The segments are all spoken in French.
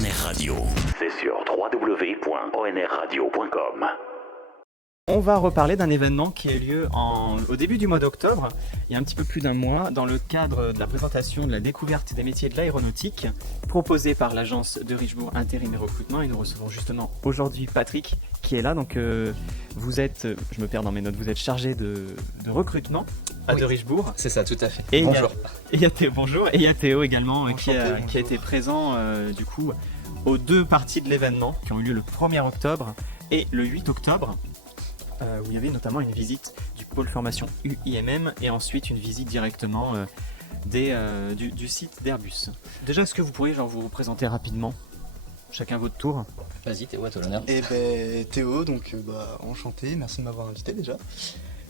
ONR Radio. C'est sur www.onradio.com. On va reparler d'un événement qui a eu lieu au début du mois d'octobre, il y a un petit peu plus d'un mois, dans le cadre de la présentation de la découverte des métiers de l'aéronautique, proposée par l'agence de Richebourg Intérim et Recrutement. Et nous recevons justement aujourd'hui Patrick qui est là. Donc vous êtes, je me perds dans mes notes, vous êtes chargé de recrutement à de Richebourg. C'est ça, tout à fait. Et bonjour. Il y a Théo, bonjour. Et il y a Théo également qui a été présent du coup aux deux parties de l'événement qui ont eu lieu le 1er octobre et le 8 octobre. Où il y avait notamment une visite du pôle formation UIMM et ensuite une visite directement du site d'Airbus. Déjà, est-ce que vous pourriez vous présenter rapidement, chacun votre tour? Vas-y Théo, à toi l'honneur. Et Théo, donc enchanté, merci de m'avoir invité déjà.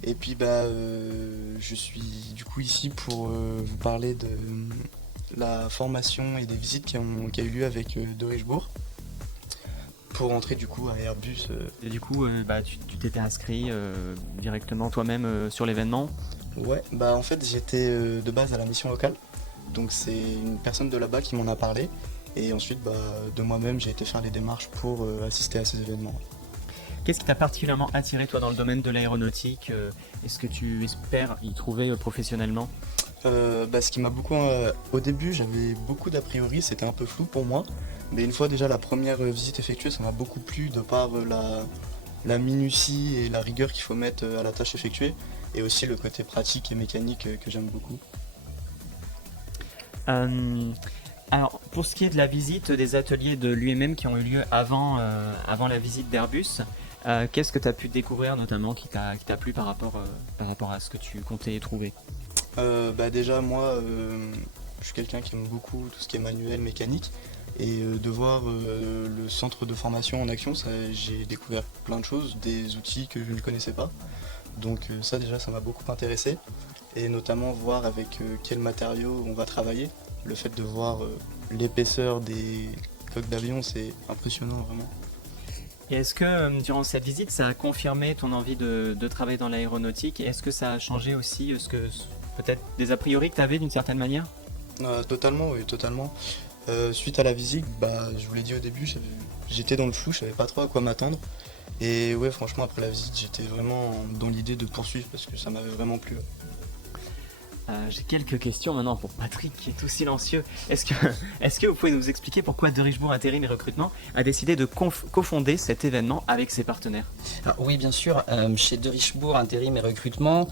Et puis je suis du coup ici pour vous parler de la formation et des visites qui a eu lieu avec de Richebourg. Pour entrer du coup à Airbus. Et du coup, tu t'étais inscrit directement toi-même sur l'événement? Ouais, en fait j'étais de base à la mission locale, donc c'est une personne de là-bas qui m'en a parlé, et ensuite de moi-même j'ai été faire les démarches pour assister à ces événements. Qu'est-ce qui t'a particulièrement attiré toi dans le domaine de l'aéronautique? Est-ce que tu espères y trouver professionnellement? Ce qui m'a beaucoup... au début j'avais beaucoup d'a priori, c'était un peu flou pour moi. Mais une fois déjà la première visite effectuée, ça m'a beaucoup plu de par la minutie et la rigueur qu'il faut mettre à la tâche effectuée, et aussi le côté pratique et mécanique que j'aime beaucoup. Alors, pour ce qui est de la visite des ateliers de l'UMM qui ont eu lieu avant la visite d'Airbus, qu'est-ce que tu as pu découvrir notamment qui t'a plu par rapport à ce que tu comptais trouver? Déjà moi, je suis quelqu'un qui aime beaucoup tout ce qui est manuel, mécanique. Et de voir le centre de formation en action, j'ai découvert plein de choses, des outils que je ne connaissais pas. Donc ça déjà, ça m'a beaucoup intéressé. Et notamment voir avec quels matériaux on va travailler. Le fait de voir l'épaisseur des coques d'avion, c'est impressionnant vraiment. Et est-ce que durant cette visite, ça a confirmé ton envie de travailler dans l'aéronautique? Et est-ce que ça a changé aussi peut-être des a priori que tu avais d'une certaine manière? Totalement, oui, totalement. Suite à la visite, je vous l'ai dit au début, j'étais dans le flou, je savais pas trop à quoi m'attendre. Et ouais, franchement, après la visite, j'étais vraiment dans l'idée de poursuivre parce que ça m'avait vraiment plu. J'ai quelques questions maintenant pour Patrick qui est tout silencieux. Est-ce que vous pouvez nous expliquer pourquoi de Richebourg Intérim et Recrutement a décidé de cofonder cet événement avec ses partenaires? Alors, oui, bien sûr, chez de Richebourg Intérim et Recrutement,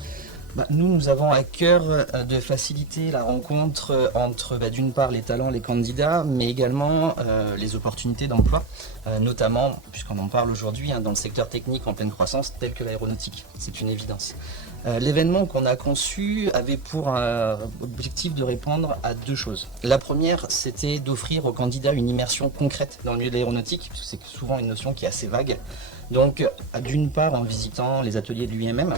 nous avons à cœur de faciliter la rencontre entre d'une part les talents, les candidats, mais également les opportunités d'emploi, notamment, puisqu'on en parle aujourd'hui, dans le secteur technique en pleine croissance tel que l'aéronautique, c'est une évidence. L'événement qu'on a conçu avait pour objectif de répondre à deux choses. La première, c'était d'offrir aux candidats une immersion concrète dans le milieu de l'aéronautique, parce que c'est souvent une notion qui est assez vague. Donc, d'une part, en visitant les ateliers de l'UMM,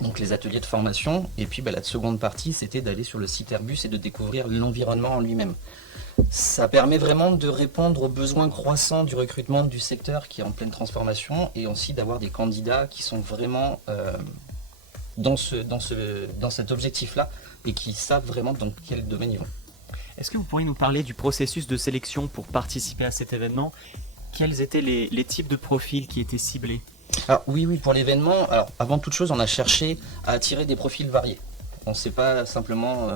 donc les ateliers de formation, et puis la seconde partie, c'était d'aller sur le site Airbus et de découvrir l'environnement en lui-même. Ça permet vraiment de répondre aux besoins croissants du recrutement du secteur qui est en pleine transformation, et aussi d'avoir des candidats qui sont vraiment dans cet objectif-là, et qui savent vraiment dans quel domaine ils vont. Est-ce que vous pourriez nous parler du processus de sélection pour participer à cet événement? Quels étaient les types de profils qui étaient ciblés? Alors, oui, pour l'événement, avant toute chose, on a cherché à attirer des profils variés. On ne s'est pas simplement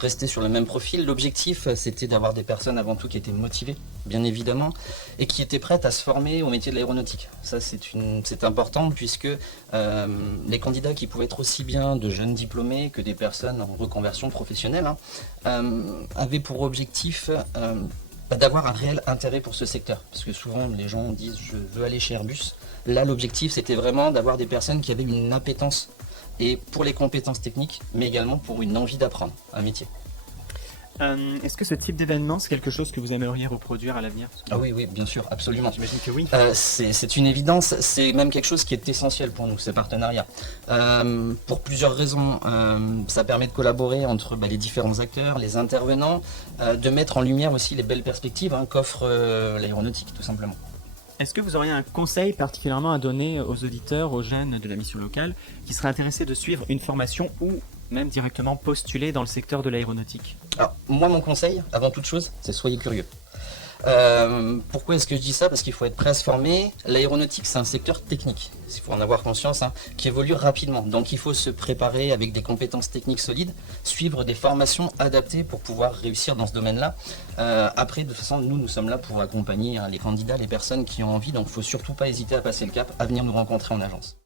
resté sur le même profil. L'objectif, c'était d'avoir des personnes avant tout qui étaient motivées, bien évidemment, et qui étaient prêtes à se former au métier de l'aéronautique. Ça, c'est important puisque les candidats qui pouvaient être aussi bien de jeunes diplômés que des personnes en reconversion professionnelle avaient pour objectif d'avoir un réel intérêt pour ce secteur. Parce que souvent, les gens disent « je veux aller chez Airbus ». Là, l'objectif, c'était vraiment d'avoir des personnes qui avaient une appétence et pour les compétences techniques, mais également pour une envie d'apprendre un métier. Est-ce que ce type d'événement, c'est quelque chose que vous aimeriez reproduire à l'avenir? Ah oui, bien sûr, absolument. J'imagine que oui. C'est une évidence, c'est même quelque chose qui est essentiel pour nous, ces partenariats. Pour plusieurs raisons, ça permet de collaborer entre les différents acteurs, les intervenants, de mettre en lumière aussi les belles perspectives qu'offre l'aéronautique, tout simplement. Est-ce que vous auriez un conseil particulièrement à donner aux auditeurs, aux jeunes de la mission locale, qui seraient intéressés de suivre une formation ou même directement postuler dans le secteur de l'aéronautique? Alors, moi, mon conseil, avant toute chose, c'est soyez curieux. Pourquoi est-ce que je dis ça? Parce qu'il faut être prêt à se former. L'aéronautique, c'est un secteur technique, il faut en avoir conscience, hein, qui évolue rapidement. Donc il faut se préparer avec des compétences techniques solides, suivre des formations adaptées pour pouvoir réussir dans ce domaine-là. Après, de toute façon, nous sommes là pour accompagner, hein, les candidats, les personnes qui ont envie. Donc il ne faut surtout pas hésiter à passer le cap, à venir nous rencontrer en agence.